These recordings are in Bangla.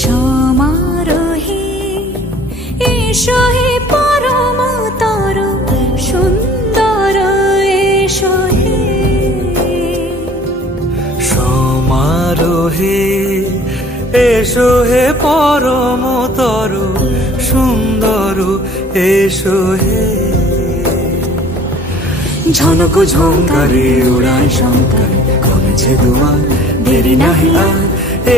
সমারোহে এসো হে পরমতর সুন্দর এসো হে। সমারোহে এসো হে পরমতর সুন্দর এসো হে। ঝনক ঝঙ্কারে উড়ায় শঙ্কার কমেছে দুয়ার দেরি নাহি আর।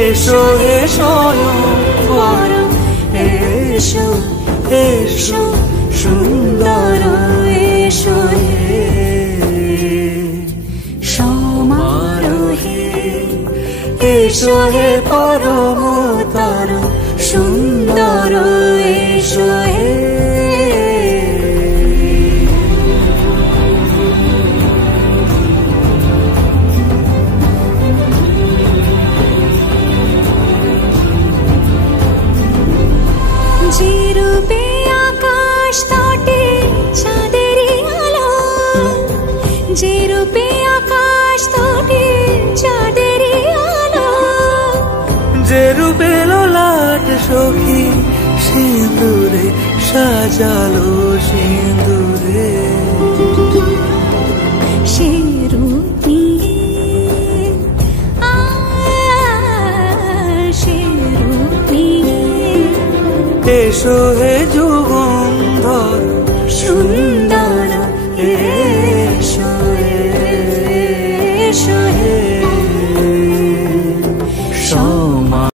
এসো হে স্বয়ংবর এসো এসো সুন্দর এসো হে। সমারোহে এসো হে পরমতর সুন্দর এসো হে। যে রূপে আকাশ তটে চাঁদেরই আলো, যে রূপে আকাশ তটে চাঁদেরই আলো, যে রূপে ললাট সখী সিঁদুরে সাজালো সিঁদুরে। সে রূপ নিয়ে সে রূপ নিয়ে এসো হে যুগন্ধর সুন্দর